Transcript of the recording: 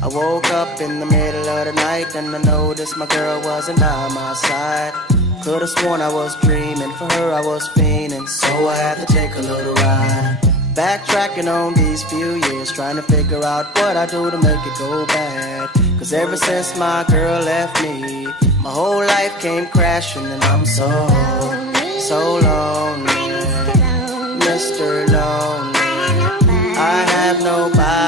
I woke up in the middle of the night and I noticed my girl wasn't by my side. Could've sworn I was dreaming, for her I was fiending, so I had to take a little ride. Backtracking on these few years, trying to figure out what I do to make it go bad. Cause ever since my girl left me, my whole life came crashing and I'm so lonely, Mr. Lonely. I have nobody